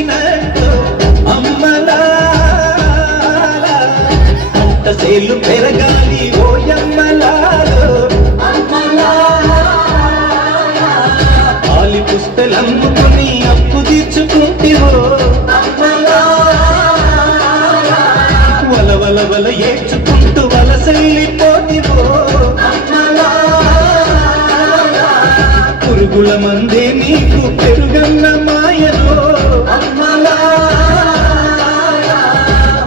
రంగేసినట్టు అమ్మలా అంతసేలు పెరగాలి ఓయమ్మలాలో ఆలి పుస్తలమ్ముకుని అప్పు తీర్చుకుంటివో వల వల ఏడ్చుకుంటూ వలసెళ్ళిపోతివో పురుగుల మందే నీకు పెరుగన్న మాయలో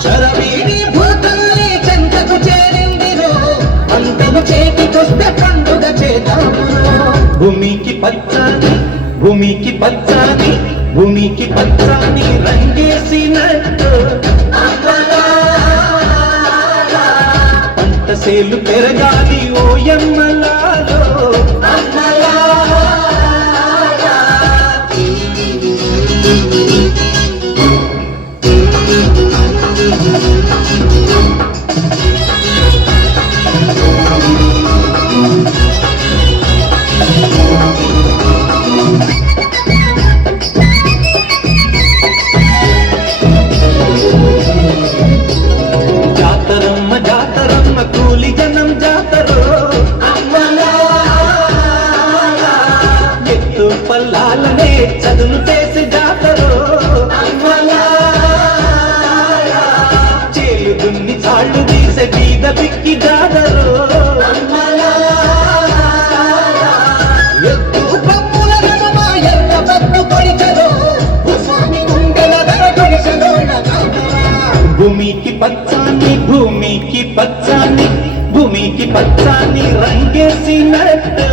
చరవీడి భూతల్ని చెంతకు చేరిందిరో అంతము చేతికొస్తే పండుగ చేద్దాము భూమికి పచ్చాని భూమికి పచ్చాని భూమికి పచ్చాని రంగేసినట్టు పంటసేలు పెరగాలి ఓయమ్మలాలో జాతరమ్మ జాతరమ్మ కూలి జనం జాతరో ఎత్తు పల్లాలనే చదును చేసి జాతరో చేలు దున్ని చాళ్ళు తీసే బీద పిక్కి జాతరో ఎత్తు పప్పుల నడుమ ఎర్ర పట్టు పొడిచెదో భూస్వామి గుండెల ధర కొలిచెదో భూమికి పచ్చాని భూమికి పచ్చాని భూమికి పచ్చాని రంగేసినట్టు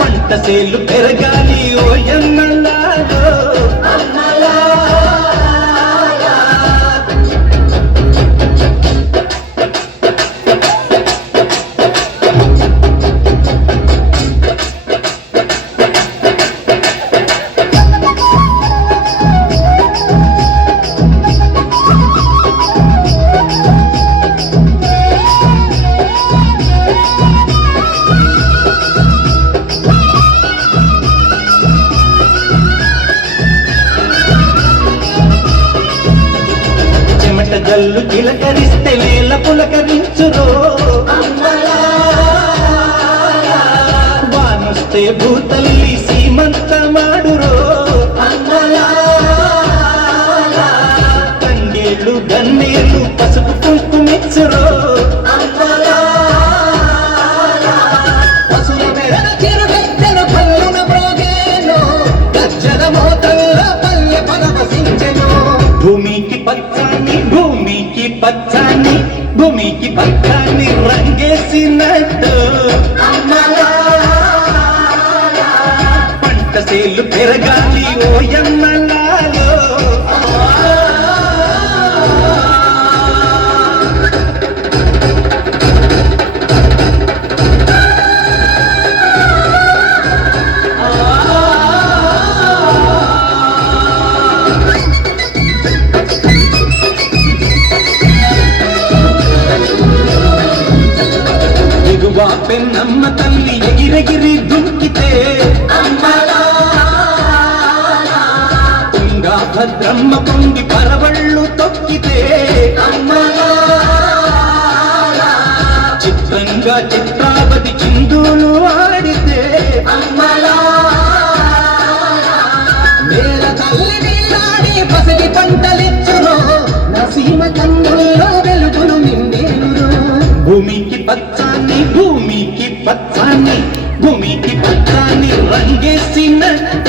పంటసేలు పెరగాలి ఓయమ్మలాలో జల్లు చిలకరిస్తే వేల పులకరించురో వానొస్తే భూతల్లి సీమంతమాడురో తంగేళ్ళు గన్నేళ్ళు పసుపు కుంకుమిచ్చురో పసుల మెడల చిరుగజ్జలు పల్లున బ్రోగేను గజ్జల మోతల్లో పల్లె పరవశించెను భూమికి పచ్చాని భూమికి పచ్చాని భూమికి పచ్చాని రంగేసినట్టు పంటసేలు పెరగాలి ఓయమ్మలాలో ఎగువా పెన్నమ్మ తల్లి ఎగిరెగిరి దుంకితే తుంగా భద్రమ్మ పొంగి పరవళ్ళు తొక్కితే చిత్రంగా చిత్రావతి చిందులు ఆడితే నేల తల్లి నీలాడి పసిడి పంటలిచ్చును నసీమ కన్నుల్లో వెలుగును నిండేను భూమికి పచ్చాని భూమికి పచ్చాని భూమికి పచ్చాని రంగేసినట్టు